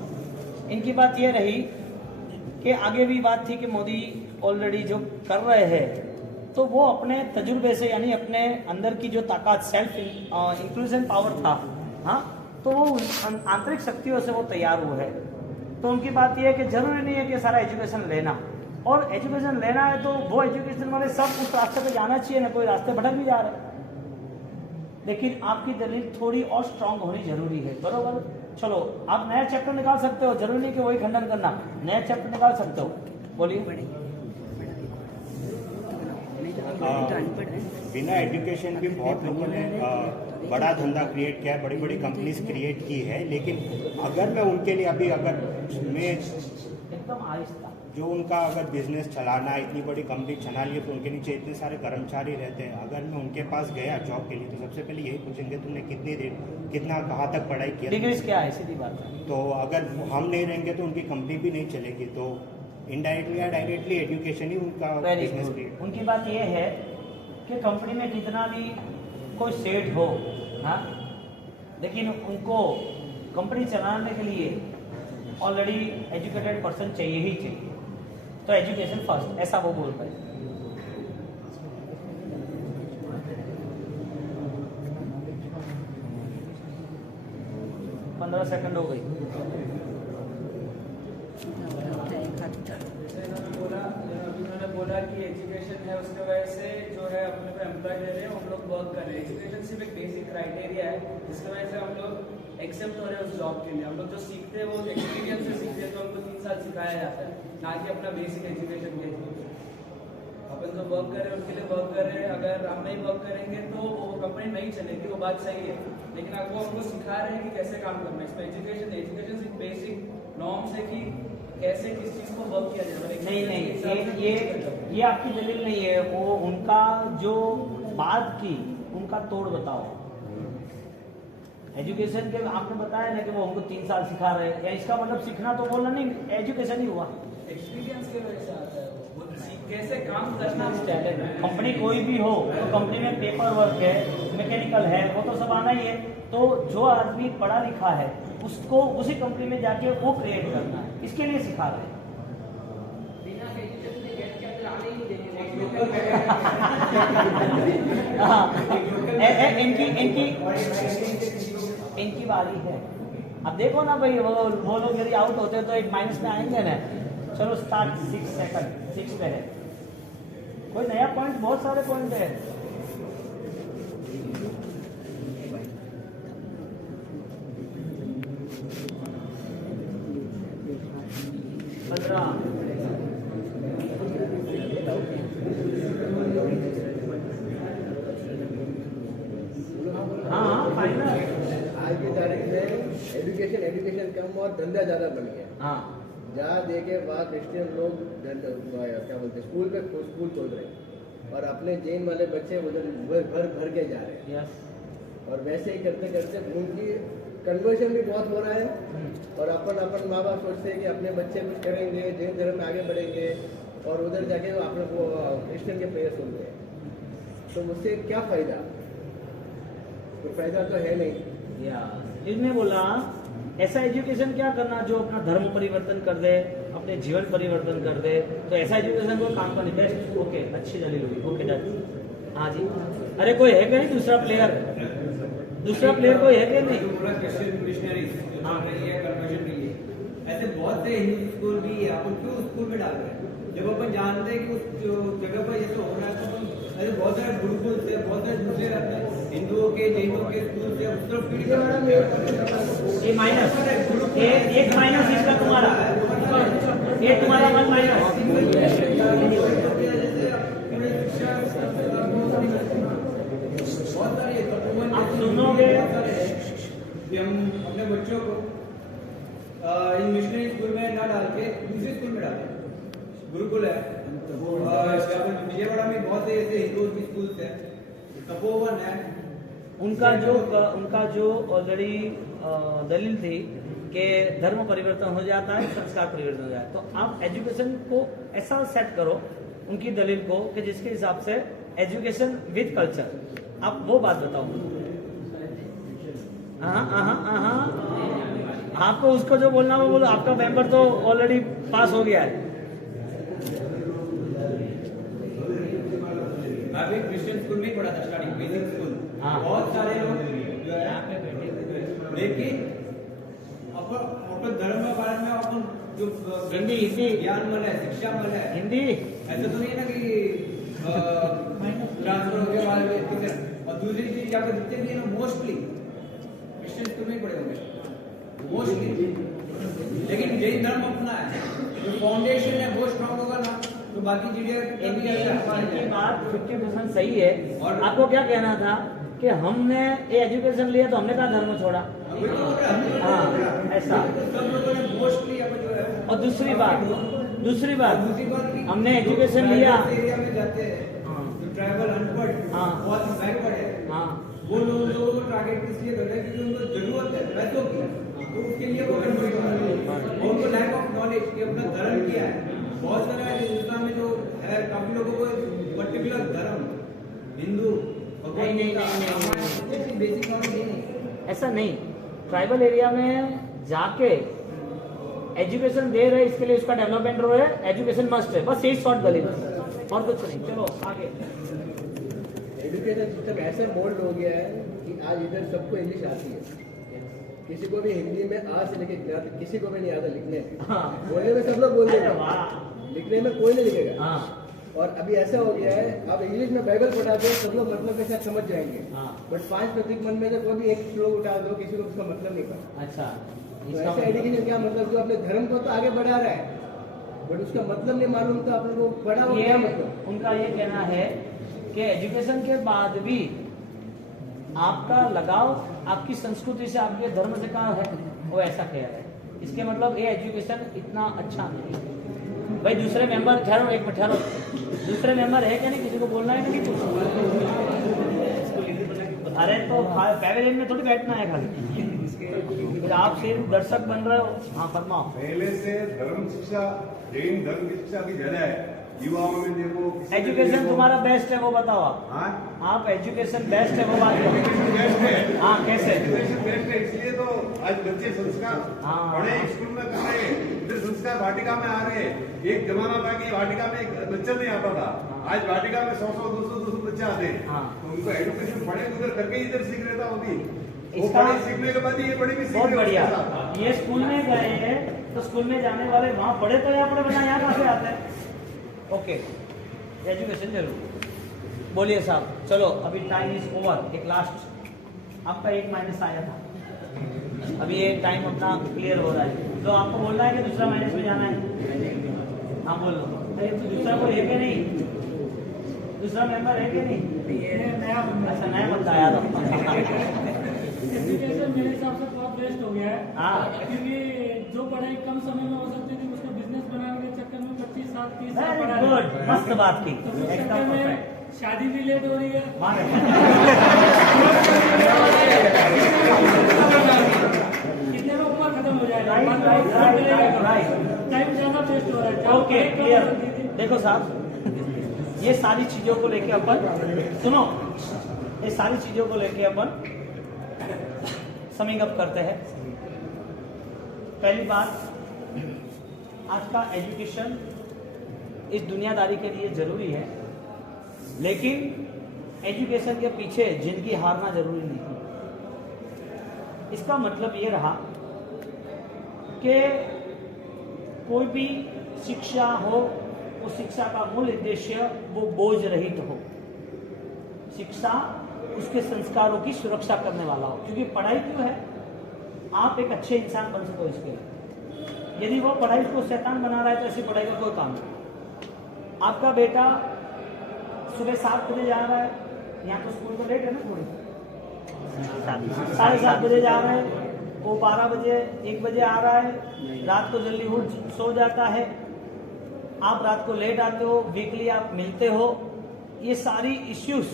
इनकी बात ये रही कि आगे भी बात थी कि मोदी ऑलरेडी जो कर रहे हैं तो वो अपने तजुर्बे से, यानी अपने अंदर की जो ताकत, सेल्फ इंक्लूजन पावर था, हाँ, तो वो आंतरिक शक्तियों से वो तैयार हुए है। तो उनकी बात ये है कि जरूरी नहीं है कि सारा एजुकेशन लेना, और एजुकेशन लेना है तो वो एजुकेशन वाले सब उस रास्ते पे जाना चाहिए ना, कोई रास्ते भटक भी जा रहे हैं। लेकिन आपकी दलील थोड़ी और स्ट्रांग होनी जरूरी है, बरोबर। चलो आप नया चैप्टर निकाल सकते हो, जरूरी नहीं कि वही खंडन करना, नया चैप्टर निकाल सकते हो, बोलिए। बिना एजुकेशन भी बहुत लोगों ने बड़ा धंधा क्रिएट किया है, बड़ी बड़ी कंपनीज क्रिएट की है। लेकिन अगर मैं उनके लिए अगर मैं एकदम आहिस्ता, जो उनका अगर बिजनेस चलाना है, इतनी बड़ी कंपनी चला लिए, तो उनके नीचे इतने सारे कर्मचारी रहते हैं। अगर मैं उनके पास गया जॉब के लिए तो सबसे पहले यही पूछेंगे तुमने कितना कहाँ तक पढ़ाई किया, डिग्रीज क्या है, सीधी बात है। तो अगर हम नहीं रहेंगे तो उनकी कंपनी भी नहीं चलेगी। तो इनडायरेक्टली या डायरेक्टली एजुकेशन ही उनका बिजनेस क्रिएट। उनकी बात यह है कि कंपनी में कितना भी कोई सेठ हो, हाँ, लेकिन उनको कंपनी चलाने के लिए ऑलरेडी एजुकेटेड पर्सन चाहिए ही चाहिए। तो एजुकेशन फर्स्ट, ऐसा वो बोल रहे हैं। 15 सेकंड हो गई। उन्होंने बोला कि एजुकेशन है, उसके वजह से जो है अपने को एम्प्लॉय ले रहे हैं, हम लोग वर्क कर रहे हैं। एजुकेशन सिर्फ एक बेसिक क्राइटेरिया है जिसकी वजह से हम लोग एक्सेप्ट हो रहे हैं उस जॉब के लिए। हम लोग जो सीखते हैं वो एक्सपीरियंस से सीखते हैं, तो हमको 3 साल सिखाया जाता है, ना कि अपना बेसिक एजुकेशन के थ्रू। अपन जो वर्क कर रहे हैं उनके लिए वर्क कर रहे हैं। अगर हम नहीं वर्क करेंगे तो वो कंपनी नहीं चलेगी, वो बात सही है, लेकिन अब वो हमको सिखा रहे हैं कि कैसे काम करना है। इसमें एजुकेशन सिर्फ बेसिक नॉर्म्स है कि कैसे किस चीज़ को वर्क किया जाए। नहीं, ये आपकी दलील नहीं है, वो उनका जो बात की उनका तोड़ बताओ। एजुकेशन के आपने बताया ना कि वो हमको 3 साल सिखा रहे हैं, या इसका मतलब सीखना तो बोलना नहीं, एजुकेशन ही हुआ। एक्सपीरियंस के वजह से आता है वो कैसे काम करना। कंपनी कोई भी हो तो कंपनी में पेपर वर्क है, मैकेनिकल है, वो तो सब आना ही है। तो जो आदमी पढ़ा लिखा है उसको उसी कंपनी में जाके वो क्रिएट करना है, इसके लिए सिखा रहे हैं। इनकी बारी है। अब देखो ना भाई, वो लोग यदि आउट होते तो एक माइनस में आएंगे ना। चलो स्टार्ट 6 सेकंड 6 पे है, कोई नया पॉइंट, बहुत सारे पॉइंट है। आज की तारीख में एजुकेशन कम और धंधा ज्यादा बन गया। हाँ, जहाँ देखे वहाँ क्रिश्चियन लोग क्या बोलते हैं स्कूल खोल रहे हैं, और अपने जैन वाले बच्चे उधर भर के जा रहे हैं। और वैसे ही करते करते उनकी कन्वर्जन भी बहुत हो रहा है। और अपन माँ बाप सोचते हैं कि अपने बच्चे कुछ करेंगे, जैन धर्म में आगे बढ़ेंगे, और उधर जाके अपने वो क्रिश्चियन के प्रेयर सुनते हैं। तो मुझसे क्या फायदा? कोई फायदा तो है नहीं। इसने बोला ऐसा एजुकेशन क्या करना जो अपना धर्म परिवर्तन कर दे, अपने जीवन परिवर्तन कर दे। तो ऐसा एजुकेशन को काम का नहीं। बेस्ट, ओके, अच्छी दलील हुई, ओके डन। हाँ जी, अरे कोई है क्या नहीं दूसरा प्लेयर कोई है क्या नहीं? ऐसे बहुत से हिंदू स्कूल भी है, अपन क्यों स्कूल में डाल रहे हैं जब अपन जानते हैं कि उस जगह पर जैसे हो रहा है। तो ऐसे बहुत सारे गुरुकुल से, बहुत सारे दूसरे हिंदुओं के, जैनों के स्कूल से उस तरफ पीढ़ी ये माइनस, एक माइनस इसका तुम्हारा, ये तुम्हारा 1 माइनस। आप सुनोगे कि हम अपने बच्चों को इन स्कूल में डाला, गुरुकुल है, और विजयवाड़ा में बहुत से ऐसे हिंदू की स्कूल्स है, तपोवन है। उनका जो ऑलरेडी दलील थी कि धर्म परिवर्तन हो जाता है, संस्कार परिवर्तन हो जाता है, तो आप एजुकेशन को ऐसा सेट करो उनकी दलील को कि जिसके हिसाब से एजुकेशन विद कल्चर, आप वो बात बताओ। आपको उसको जो बोलना वो बोलो, आपका मेंबर तो ऑलरेडी पास हो गया है। मैं भी क्रिश्चियन स्कूल में ही पढ़ा था, स्टार्टिंग बेसिक स्कूल। हाँ। बहुत सारे लोग जो है, लेकिन अपन धर्म में बारे में अपन जो हिंदी ज्ञान मिला है, शिक्षा मिला है, हिंदी ऐसा तो नहीं है ना कि ट्रांसफर हो गया वाले ठीक है। और दूसरी चीज यहाँ पे जितने भी है ना, मोस्टली क्रिश्चियन स्कूल में ही पढ़े होंगे मोस्टली, लेकिन जैन धर्म अपना है, जो फाउंडेशन है वो स्ट्रांग होगा ना, तो बाकी चीजें इनकी बात 50% सही है। और आपको क्या कहना था कि हमने ये एजुकेशन लिया तो हमने कहा धर्म छोड़ा। हाँ, ऐसा। सब लोगों ने मोस्टली अपन जो है। और दूसरी बात हमने एजुकेशन लिया, एरिया में जाते हैं, जो ट्राइबल अनपढ़, हाँ। बहुत बैकवर्ड है, हाँ, वो लोगों को टारगेट इसलिए करते हैं क्योंकि उनको जरूरत है पैसों की, तो उसके लिए वो कन्वर्ट कर रहे हैं। और उनको लैक ऑफ नॉलेज कि अपना धर्म क्या है। बहुत सारे हिंदुस्तान में जो है, काफी लोगों को पर्टिकुलर धर्म, हिंदू, नहीं, बेसिक नॉलेज नहीं। ऐसा नहीं। ट्राइबल एरिया में जाके एजुकेशन दे रहे, इसके लिए उसका डेवलपमेंट रो है, एजुकेशन मस्ट है, बस यही शॉर्ट दलील है और कुछ नहीं। चलो आगे। एजुकेशन सिस्टम ऐसे मोल्ड हो गया है कि आज इधर सबको इंग्लिश आती है, किसी को भी हिंदी में आ से लेके किसी को भी नहीं आता लिखने। हाँ। बोलने में सब लोग बोल देंगे, लिखने में कोई नहीं लिखेगा। हाँ। और अभी ऐसा हो गया है, अब इंग्लिश में बाइबल पढ़ा दो सब लोग मतलब के साथ समझ जाएंगे। हाँ। बट 5 प्रतीक मन में जब कोई भी एक श्लोक उठा दो, किसी को उसका मतलब नहीं पता। अच्छा, तो ऐसा एजुकेशन क्या मतलब, जो अपने धर्म को तो आगे बढ़ा रहा है बट उसका मतलब नहीं मालूम, तो आप लोगों को बढ़ा ये क्या मतलब। उनका ये कहना है कि एजुकेशन के बाद भी आपका लगाव आपकी संस्कृति से, आपके धर्म से कहाँ है, वो ऐसा कह रहा है। इसके मतलब ये एजुकेशन इतना अच्छा नहीं है। भाई दूसरे मेंबर, ठहरो एक मिनट ठहरो, दूसरे मेंबर है क्या नहीं, किसी को बोलना है कि अरे तो पैवेलियन में थोड़ी बैठना है खाली, आप सिर्फ दर्शक बन रहे हो। हाँ फरमाओ। पहले से धर्म शिक्षा, जैन धर्म की शिक्षा की ज्यादा है युवाओं में। देखो एजुकेशन तुम्हारा बेस्ट है वो बताओ आप। हाँ? आप एजुकेशन बेस्ट है वो बात करो। बेस्ट है। हाँ कैसे? एजुकेशन बेस्ट है, इसलिए तो आज बच्चे संस्कार हाँ। बड़े स्कूल में कर रहे हैं, इधर संस्कार वाटिका में आ रहे हैं। एक जमाना था कि वाटिका में एक बच्चा नहीं आता था, आज वाटिका में 100-200 बच्चे आते हैं। हाँ। तो उनको एजुकेशन पढ़े उधर करके इधर सीख रहे था, वो भी वो इसका- पढ़े सीखने के बाद ये बड़ी भी सीख बहुत रहे बढ़िया। उसके साथ। ये स्कूल में गए हैं तो स्कूल में जाने वाले वहाँ पढ़े तो यहाँ पढ़े, बना यहाँ कहाँ से आते हैं। ओके, एजुकेशन जरूर बोलिए साहब। चलो अभी टाइम इज ओवर। एक लास्ट आपका 1 माइनस आया था, अभी ये टाइम अपना क्लियर हो रहा है। तो आपको बोलना है कि दूसरा माइनस में जाना है। हाँ बोल लो। तो ये तो दूसरा कोई है कि नहीं, दूसरा मेंबर है कि नहीं? अच्छा नया बंदा आया था। एजुकेशन मेरे हिसाब से बहुत वेस्ट हो गया है। हाँ। क्योंकि जो पढ़ाई कम समय में हो सकती थी उसको बिजनेस बनाने के चक्कर में 25 साल 30 साल पढ़ा वेरी गुड, मस्त बात की। तो उस एकदम चक्कर में परफेक्ट। शादी भी लेट हो रही है। कितने में उम्र खत्म हो जाएगा, टाइम ज्यादा वेस्ट हो रहा है। Okay clear. देखो साहब, ये सारी चीजों को लेके अपन सुनो, ये सारी चीजों को लेके अपन समिंग अप करते हैं। पहली बात, आज का एजुकेशन इस दुनियादारी के लिए जरूरी है, लेकिन एजुकेशन के पीछे जिंदगी हारना जरूरी नहीं है। इसका मतलब ये रहा कि कोई भी शिक्षा हो, उस शिक्षा का मूल उद्देश्य वो बोझ रहित हो। शिक्षा उसके संस्कारों की सुरक्षा करने वाला हो, क्योंकि पढ़ाई क्यों है, आप एक अच्छे इंसान बन सको इसके लिए। यदि वो पढ़ाई को शैतान बना रहा है तो ऐसी पढ़ाई का कोई काम नहीं। आपका बेटा सुबह 7 बजे जा रहा है, यहाँ तो स्कूल को लेट है ना थोड़ी, 7:30 बजे जा रहा है, वो 12 बजे 1 बजे आ रहा है, रात को जल्दी उठ सो जाता है, आप रात को लेट आते हो, वीकली आप मिलते हो, ये सारी इश्यूज,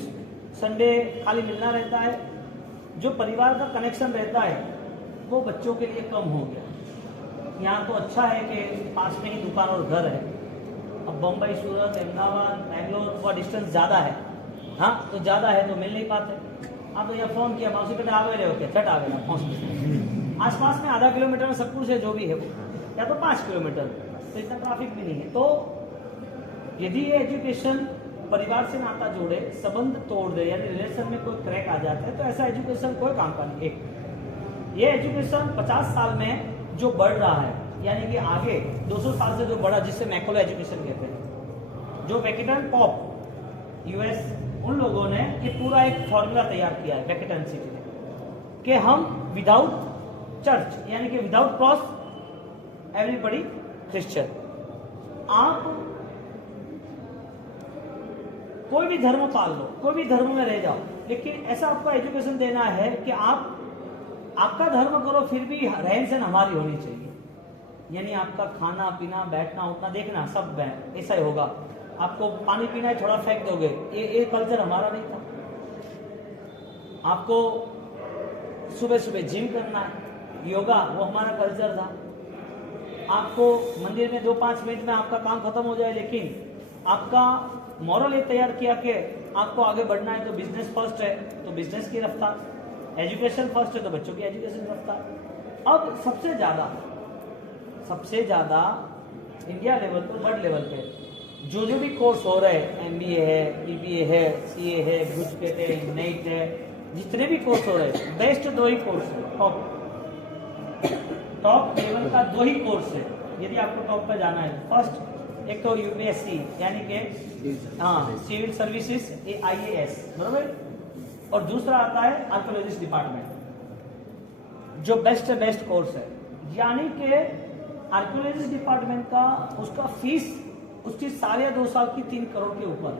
संडे खाली मिलना रहता है, जो परिवार का कनेक्शन रहता है वो बच्चों के लिए कम हो गया। यहाँ तो अच्छा है कि पास में ही दुकान और घर है। अब बम्बई, सूरत, अहमदाबाद, बैंगलोर वो डिस्टेंस ज़्यादा है, हाँ तो ज़्यादा है तो मिल नहीं पाते। आप तो यहाँ फ़ोन किया, मौसी बेटा आ गए रहे हो क्या, छठ आ गए ना फोन। आसपास में आधा किलोमीटर में सब कुछ है जो भी है वो, या तो 5 किलोमीटर, तो इतना ट्रैफिक भी नहीं है। तो यदि ये एजुकेशन परिवार से नाता जोड़े, संबंध तोड़ दे, यानी रिलेशन में कोई क्रैक आ जाता है, तो ऐसा एजुकेशन कोई काम का नहीं। एक ये एजुकेशन 50 साल में जो बढ़ रहा है, यानी कि आगे 200 साल से जो बढ़ा, जिससे मैक्रो एजुकेशन कहते हैं, जो वेकेटन पॉप यूएस, उन लोगों ने ये पूरा एक फॉर्मूला तैयार किया है वेकेटन सिटी में, कि हम विदाउट चर्च, यानी कि विदाउट क्रॉस एवरीबॉडी क्रिश्चियन। आप कोई भी धर्म पाल लो, कोई भी धर्म में रह जाओ, लेकिन ऐसा आपको एजुकेशन देना है कि आप आपका धर्म करो, फिर भी रहन सहन हमारी होनी चाहिए। यानी आपका खाना पीना, बैठना उठना, देखना सब ऐसा ही होगा। आपको पानी पीना है, थोड़ा फेंक दोगे, ये कल्चर हमारा नहीं था। आपको सुबह सुबह जिम करना है, योगा, वो हमारा कल्चर था। आपको मंदिर में 2-5 मिनट में आपका काम खत्म हो जाए, लेकिन आपका मॉरल ये तैयार किया कि आपको आगे बढ़ना है तो बिजनेस फर्स्ट है तो बिजनेस की रफ्तार, एजुकेशन फर्स्ट है तो बच्चों की एजुकेशन रफ्तार। अब सबसे ज्यादा इंडिया लेवल पर, वर्ल्ड लेवल पे जो भी कोर्स हो रहे हैं, MBA है, BBA है, CA है, गुजकेट है, नेट है, जितने भी कोर्स हो रहे हैं, बेस्ट 2 ही कोर्स है, टॉप लेवल का 2 ही कोर्स है यदि आपको टॉप पे जाना है। फर्स्ट एक तो UPSC, यानी कि सिविल सर्विसेज, IAS, बराबर, और दूसरा आता है आर्कियोलॉजिस्ट डिपार्टमेंट, जो बेस्ट कोर्स है। यानी कि आर्कियोलॉजिस्ट डिपार्टमेंट का उसका फीस उसकी 2.5 साल की 3 करोड़ के ऊपर है।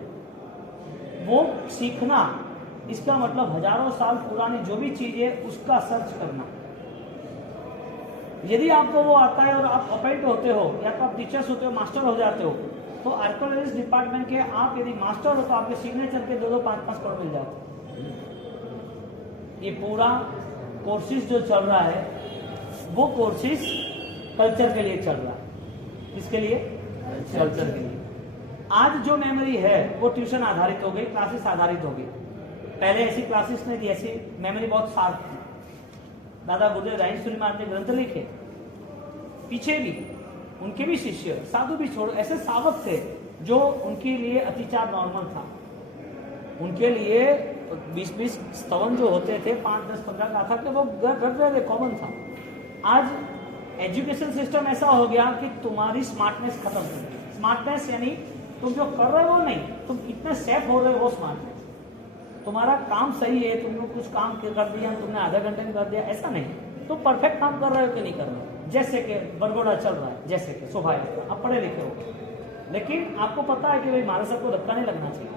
वो सीखना, इसका मतलब हजारों साल पुरानी जो भी चीज है उसका सर्च करना। यदि आपको वो आता है और आप अपॉइंट होते हो, या तो आप टीचर्स होते हो, मास्टर हो जाते हो, तो आर्कियोलॉजिस्ट डिपार्टमेंट के आप यदि मास्टर हो तो आपके सिग्नेचर के 2-2, 5-5 करोड़ मिल जाते। ये पूरा कोर्सेज जो चल रहा है वो कोर्सेज कल्चर के लिए चल रहा है। किसके लिए? कल्चर के लिए। आज जो मेमोरी है वो ट्यूशन आधारित हो गई, क्लासेस आधारित हो गई। पहले ऐसी क्लासेस नहीं थी, ऐसी मेमोरी बहुत शार्प थी। दादा गुरुदेव रायेश्वरी महाराज ने ग्रंथ लिखे, पीछे भी उनके भी शिष्य, साधु भी छोड़, ऐसे सावक थे जो उनके लिए अतिचार नॉर्मल था। उनके लिए 20-20 स्तवन जो होते थे, 5-10-15 गाथा के, वो घर कॉमन था। आज एजुकेशन सिस्टम ऐसा हो गया कि तुम्हारी स्मार्टनेस खत्म हो गई। स्मार्टनेस यानी तुम जो कर रहे हो नहीं, तुम कितने सेफ हो रहे हो वो स्मार्टनेस। तुम्हारा काम सही है, तुमने कुछ काम कर दिया, तुमने आधे घंटे में कर दिया, ऐसा नहीं। तुम परफेक्ट काम कर रहे हो कि नहीं कर रहे हो। जैसे कि बरगोड़ा चल रहा है, जैसे कि शोभा यात्रा, आप पढ़े लिखे हो, लेकिन आपको पता है कि भाई महाराज साहब को धक्का नहीं लगना चाहिए,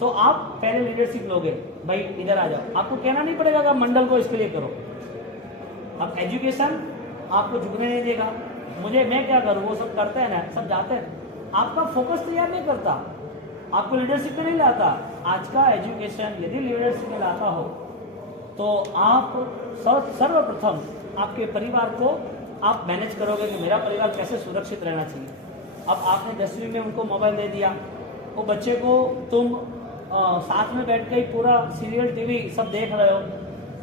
तो आप पहले लीडरशिप लोगे, भाई इधर आ जाओ। आपको कहना नहीं पड़ेगा कि मंडल को इसके लिए करो। अब एजुकेशन आपको झुकने नहीं देगा। मैं क्या करूँ, वो सब करते हैं ना, सब जाते हैं। आपका फोकस तैयार नहीं करता, आपको लीडरशिप में नहीं लाता। आज का एजुकेशन यदि लीडरशिप में लाता हो तो आप सर्वप्रथम आपके परिवार को आप मैनेज करोगे कि मेरा परिवार कैसे सुरक्षित रहना चाहिए। अब आपने 10वीं में उनको मोबाइल दे दिया, वो बच्चे को तुम साथ में बैठ के पूरा सीरियल टीवी सब देख रहे हो।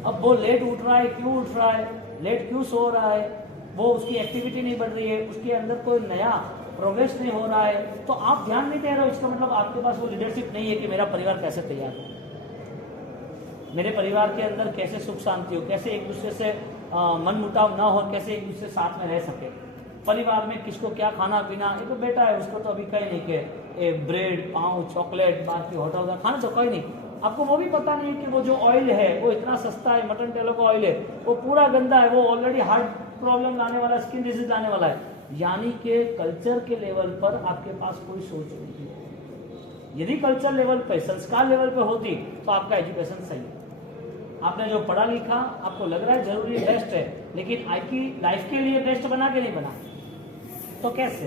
अब वो लेट उठ रहा है, क्यों उठ रहा है, लेट क्यों सो रहा है, वो उसकी एक्टिविटी नहीं बढ़ रही है, उसके अंदर कोई नया प्रोग्रेस नहीं हो रहा है, तो आप ध्यान नहीं दे रहे हो। इसका मतलब आपके पास वो लीडरशिप नहीं है कि मेरा परिवार कैसे तैयार है, मेरे परिवार के अंदर कैसे सुख शांति हो, कैसे एक दूसरे से मन मुटाव ना हो, कैसे एक दूसरे साथ में रह सके। परिवार में किसको क्या खाना पीना, ये तो बेटा है, उसको तो अभी कहीं नहीं के ब्रेड, पाव, चॉकलेट, बाहर की होटल का खाना तो कोई नहीं। आपको वो भी पता नहीं है कि वो जो ऑयल है वो इतना सस्ता है, मटन टेलो का ऑयल है, वो पूरा गंदा है, वो ऑलरेडी हार्ट प्रॉब्लम लाने वाला, स्किन डिजीज लाने वाला है। यानी कि कल्चर के लेवल पर आपके पास कोई सोच नहीं है। यदि कल्चर लेवल पे, संस्कार लेवल पे होती तो आपका एजुकेशन सही है। आपने जो पढ़ा लिखा आपको लग रहा है जरूरी बेस्ट है, लेकिन आपकी लाइफ के लिए बेस्ट बना के नहीं बना, तो कैसे?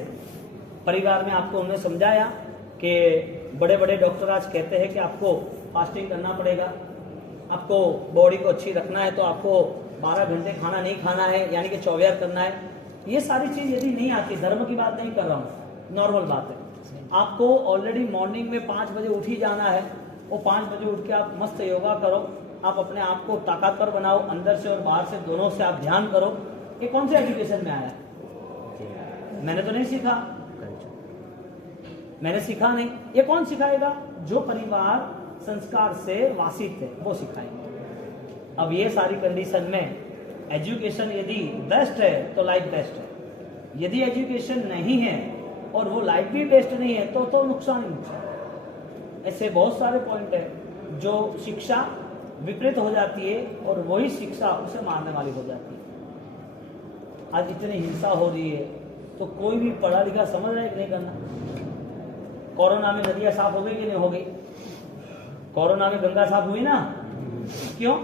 परिवार में आपको उन्होंने समझाया कि बड़े बड़े डॉक्टर आज कहते हैं कि आपको फास्टिंग करना पड़ेगा, आपको बॉडी को अच्छी रखना है तो आपको 12 घंटे खाना नहीं खाना है, यानी कि 24 करना है। ये सारी चीज यदि नहीं आती, धर्म की बात नहीं कर रहा हूँ, नॉर्मल बात है। आपको ऑलरेडी मॉर्निंग में 5 बजे उठ ही जाना है, वो 5 बजे उठ के आप मस्त योगा करो, आप अपने आप को ताकतवर बनाओ, अंदर से और बाहर से दोनों से आप ध्यान करो। ये कौन से एजुकेशन में आया? मैंने तो नहीं सीखा, मैंने सीखा नहीं। ये कौन सिखाएगा? जो परिवार संस्कार से वासित है वो सिखाएंगे। अब ये सारी कंडीशन में एजुकेशन यदि बेस्ट है तो लाइफ बेस्ट है, यदि एजुकेशन नहीं है और वो लाइफ भी बेस्ट नहीं है तो नुकसान ही नुकसान। ऐसे बहुत सारे पॉइंट है जो शिक्षा विपरीत हो जाती है और वही शिक्षा उसे मारने वाली हो जाती है। आज इतनी हिंसा हो रही है तो कोई भी पढ़ा लिखा समझ रहा है कि नहीं करना? कोरोना में नदियां साफ हो गई कि नहीं हो गई? कोरोना में गंगा साफ हुई ना? क्यों?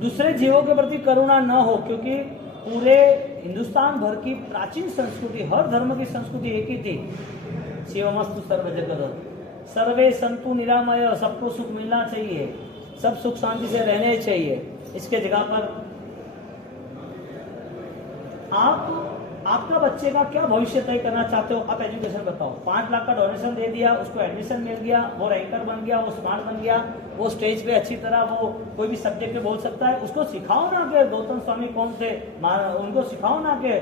दूसरे जीवों के प्रति करुणा न हो, क्योंकि पूरे हिंदुस्तान भर की प्राचीन संस्कृति, हर धर्म की संस्कृति एक ही थी, शिवमस्तु सर्व जगत सर्वे संतु निरामय, सबको सुख मिलना चाहिए, सब सुख शांति से रहने चाहिए। इसके जगह पर आपका बच्चे का क्या भविष्य तय करना चाहते हो? आप एजुकेशन बताओ। 5 लाख का डोनेशन दे दिया, उसको एडमिशन मिल गया, वो रैंकर बन गया, वो स्मार्ट बन गया, वो स्टेज पे अच्छी तरह वो कोई भी सब्जेक्ट पे बोल सकता है। उसको सिखाओ ना कि गौतम स्वामी कौन थे, उनको सिखाओ ना कि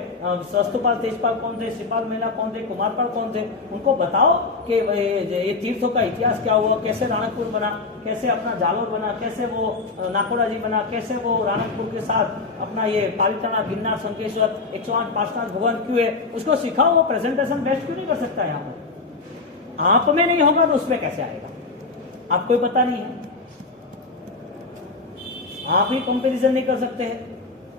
सस्तुपाल तेजपाल कौन थे, शिपाल मेला कौन थे, कुमारपाल कौन थे। उनको बताओ कि ये तीर्थों का इतिहास क्या हुआ, कैसे राणकपुर बना, कैसे अपना जालोर बना, कैसे वो नाकोड़ा जी बना, कैसे वो राणकपुर के साथ अपना ये पालिताना, गिरनार, शंकेश्वर 108 पांचनाथ भगवान क्यों है, उसको सिखाओ। वो प्रेजेंटेशन बेस्ट क्यों नहीं कर सकता? यहाँ पर आप में नहीं होगा तो उसमें कैसे आएगा? आपको ही पता नहीं है, आप ही कंपैरिजन नहीं कर सकते हैं।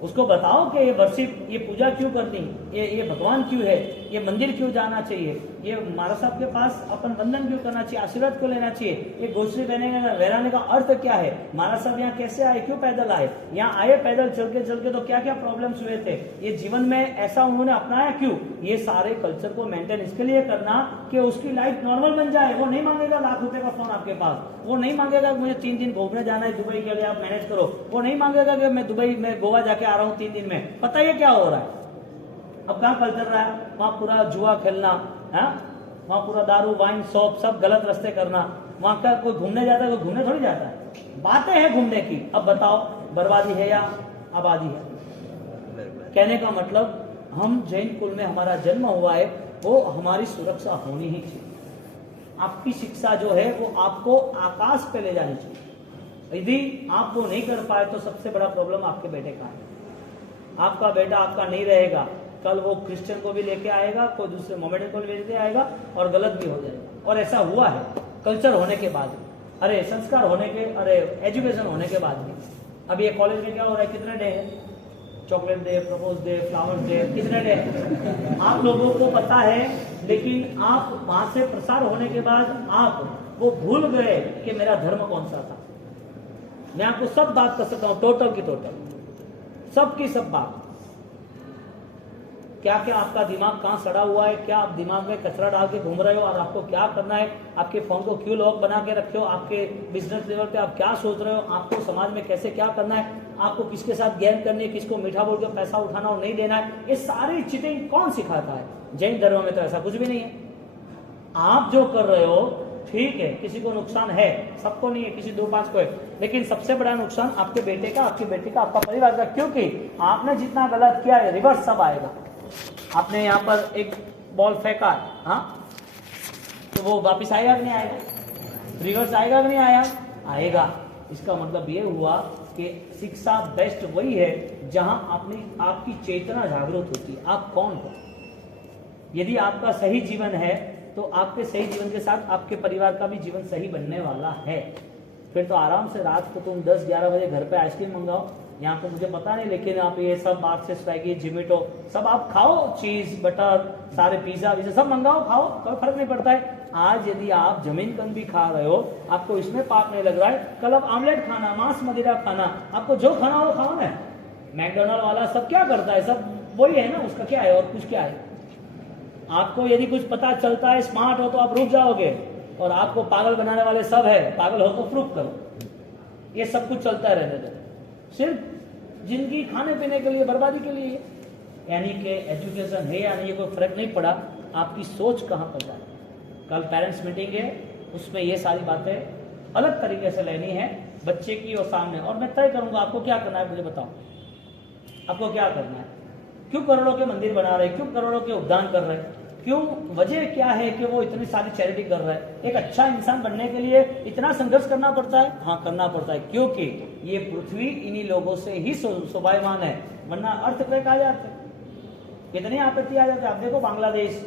उसको बताओ कि ये वर्षिप, ये पूजा क्यों करनी, ये भगवान क्यों है, ये मंदिर क्यों जाना चाहिए, ये महाराज साहब के पास अपन वंदन क्यों करना चाहिए, आशीर्वाद क्यों लेना चाहिए, ये गोश्री बहराने का अर्थ क्या है, महाराज साहब यहाँ कैसे आए, क्यों पैदल आए, यहाँ आए पैदल चल के तो क्या क्या प्रॉब्लम्स हुए थे, ये जीवन में ऐसा उन्होंने अपनाया क्यों। ये सारे कल्चर को मेंटेन इसके लिए करना कि उसकी लाइफ नॉर्मल बन जाए। वो नहीं मांगेगा लाख रुपए का फोन आपके पास, वो नहीं मांगेगा मुझे 3 दिन घूमने जाना है दुबई के लिए, आप मैनेज करो, वो नहीं मांगेगा कि मैं दुबई में गोवा जाके आ रहा हूँ 3 दिन में। पता है क्या हो रहा है? अब कहाँ कल्चर रहा है? वहां पूरा जुआ खेलना है, वहां पूरा दारू वाइन शॉप सब गलत रास्ते करना। वहां का कोई घूमने जाता है, कोई घूमने थोड़ी जाता है, बातें हैं घूमने की। अब बताओ बर्बादी है या आबादी है? कहने का मतलब हम जैन कुल में हमारा जन्म हुआ है, वो हमारी सुरक्षा होनी ही चाहिए। आपकी शिक्षा जो है वो आपको आकाश पे ले जानी चाहिए। यदि आप वो नहीं कर पाए तो सबसे बड़ा प्रॉब्लम आपके बेटे का है। आपका बेटा आपका नहीं रहेगा, कल वो क्रिश्चियन को भी लेके आएगा, कोई दूसरे मोमेडियन को भी लेके आएगा और गलत भी हो जाएगा। और ऐसा हुआ है कल्चर होने के बाद, अरे संस्कार होने के, अरे एजुकेशन होने के बाद भी। अब ये कॉलेज में क्या हो रहा है? कितने डे है? Chocolate day, propose day, flowers day, कितने डे? आप लोगों को पता है, लेकिन आप वहां से प्रसार होने के बाद आप वो भूल गए कि मेरा धर्म कौन सा था। मैं आपको सब बात कर सकता हूँ, टोटल की टोटल, सबकी सब बात। क्या क्या आपका दिमाग कहाँ सड़ा हुआ है, क्या आप दिमाग में कचरा डाल के घूम रहे हो और आपको क्या करना है, आपके फोन को क्यों लॉक बना के रखे हो, आपके बिजनेस लेवल पे आप क्या सोच रहे हो, आपको समाज में कैसे क्या करना है, आपको किसके साथ गेम करनी है, किसको मीठा बोल के पैसा उठाना और नहीं देना है, ये सारी चीटिंग कौन सिखाता है? जैन धर्म में तो ऐसा कुछ भी नहीं है। आप जो कर रहे हो ठीक है, किसी को नुकसान है, सबको नहीं है, किसी 2-5 को है, लेकिन सबसे बड़ा नुकसान आपके बेटे का, आपकी बेटी का, आपका परिवार का। क्योंकि आपने जितना गलत किया है रिवर्स सब आएगा। आपने यहाँ पर एक बॉल फेंका, हाँ, तो वो वापिस आएगा कि नहीं आएगा? रिवर्स आएगा कि नहीं आएगा। इसका मतलब ये हुआ कि शिक्षा बेस्ट वही है जहां आपकी चेतना जागृत होती है, आप कौन हो। यदि आपका सही जीवन है तो आपके सही जीवन के साथ आपके परिवार का भी जीवन सही बनने वाला है। फिर तो आराम से रात को तुम 10-11 बजे घर पे आइसक्रीम मंगाओ, यहाँ पे मुझे पता नहीं, लेकिन आप ये सब बाहर से स्वैगी, जोमेटो सब आप खाओ, चीज, बटर, सारे पिज्जा विज़ा सब मंगाओ, खाओ, कोई फर्क नहीं पड़ता है। आज यदि आप जमीन कंद भी खा रहे हो, आपको इसमें पाप नहीं लग रहा है, कल आप आमलेट खाना, मांस मदिरा खाना, आपको जो खाना वो खाओ ना। मैकडोनल्ड वाला सब क्या करता है, सब वही है ना, उसका क्या है और कुछ क्या है। आपको यदि कुछ पता चलता है, स्मार्ट हो तो आप रुक जाओगे, और आपको पागल बनाने वाले सब है, पागल हो तो प्रूफ करो। ये सब कुछ चलता है रहने दो, सिर्फ जिंदगी खाने पीने के लिए, बर्बादी के लिए। यानी कि एजुकेशन है या नहीं, कोई फर्क नहीं पड़ा, आपकी सोच कहाँ पर जाए। कल पेरेंट्स मीटिंग है, उसमें ये सारी बातें अलग तरीके से लेनी है बच्चे की और सामने, और मैं तय करूंगा आपको क्या करना है। मुझे बताओ आपको क्या करना है। क्यों करोड़ों के मंदिर बना रहे, क्यों करोड़ों के उपदान कर रहे, क्यों, वजह क्या है कि वो इतनी सारी चैरिटी कर रहा है। एक अच्छा इंसान बनने के लिए इतना संघर्ष करना पड़ता है, हाँ करना पड़ता है, क्योंकि ये पृथ्वी इन्हीं लोगों से ही शोभायमान है, वरना अर्थक्रांति आ जाते, कितनी आपत्ति आ जाती है। आप देखो बांग्लादेश,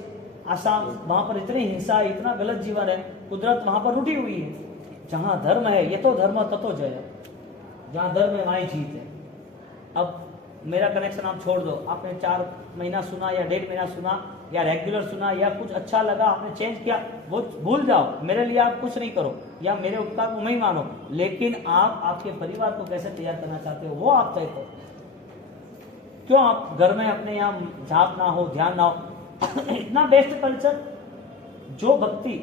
आसाम, वहां पर इतनी हिंसा, इतना गलत जीवन है, कुदरत वहां पर रूठी हुई है। जहां धर्म है, ये तो धर्म ततो जय, जहां धर्म है वहीं जीत है। अब मेरा कनेक्शन आप छोड़ दो, आपने 4 महीना सुना या 1.5 महीना सुना या रेगुलर सुना या कुछ अच्छा लगा आपने चेंज किया, वो भूल जाओ। मेरे लिए आप कुछ नहीं करो या मेरे उपकार को नहीं मानो, लेकिन आप आपके परिवार को कैसे तैयार करना चाहते हो वो आप तय करो। क्यों आप घर में अपने यहाँ झाप ना हो, ध्यान ना हो। इतना बेस्ट कल्चर, जो भक्ति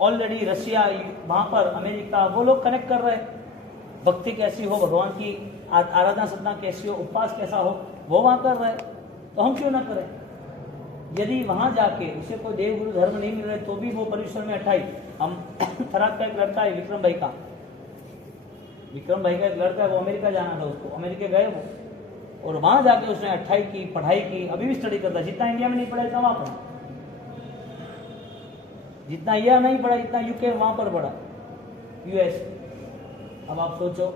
ऑलरेडी रशिया, वहां पर अमेरिका, वो लोग कनेक्ट कर रहे हैं। भक्ति कैसी हो, भगवान की आराधना साधना कैसी हो, उपवास कैसा हो, वो वहां कर रहे हैं, तो हम क्यों ना करें। यदि वहां जाके उसे कोई देवगुरु धर्म नहीं मिल रहे तो भी वो परिसर में 28, हम थराद का एक लड़का है विक्रम भाई का एक लड़का है, वो अमेरिका जाना था उसको, अमेरिका गए वो, और वहां जाके उसने 28 की पढ़ाई की, अभी भी स्टडी करता है। जितना इंडिया में नहीं पढ़ा इतना वहां पढ़ा, जितना यह नहीं पढ़ा इतना यूके वहां पर पढ़ा, यूएस। अब आप सोचो,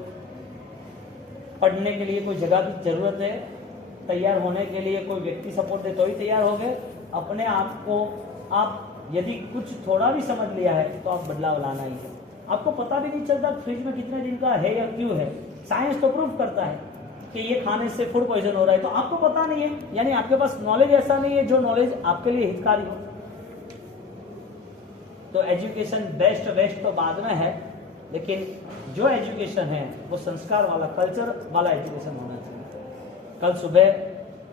पढ़ने के लिए कोई जगह की जरूरत है, तैयार होने के लिए कोई व्यक्ति सपोर्ट दे तो ही तैयार हो गए। अपने आप को आप यदि कुछ थोड़ा भी समझ लिया है तो आप बदलाव लाना ही है। आपको पता भी नहीं चलता फ्रिज में कितने दिन का है या क्यों है, साइंस तो प्रूफ करता है कि ये खाने से फूड पॉइजन हो रहा है, तो आपको पता नहीं है, यानी आपके पास नॉलेज ऐसा नहीं है जो नॉलेज आपके लिए हितकारी हो। तो एजुकेशन बेस्ट तो बाद में है, लेकिन जो एजुकेशन है वो संस्कार वाला, कल्चर वाला एजुकेशन होना चाहिए। कल सुबह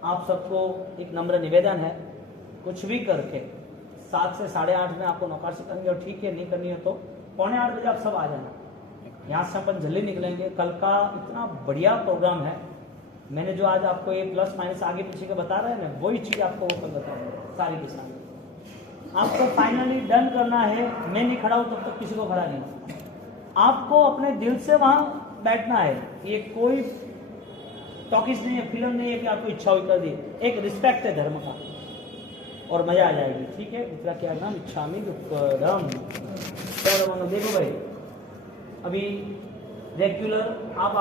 आप सबको एक नम्र निवेदन है, कुछ भी करके 7 से 8:30 में आपको नौकरी करनी है, और ठीक है नहीं करनी है तो 7:45 बजे आप सब आ जाना। यहाँ से अपन जल्दी निकलेंगे। कल का इतना बढ़िया प्रोग्राम है, मैंने जो आज आपको ये प्लस माइनस आगे पीछे के बता रहे हैं ना, वही चीज़ आपको वो कल बताऊंगा सारी के सारी। आपको फाइनली डन करना है, मैं नहीं खड़ा हूँ तब तक किसी को खड़ा नहीं। आपको अपने दिल से वहां बैठना है, ये कोई टॉकिस नहीं है, फिल्म नहीं है कि आपको इच्छा हुई कर दी, एक रिस्पेक्ट है धर्म का और मजा आ जाएगी। ठीक है, दूसरा क्या नाम, इच्छामी धर्म। देखो भाई, अभी रेगुलर आप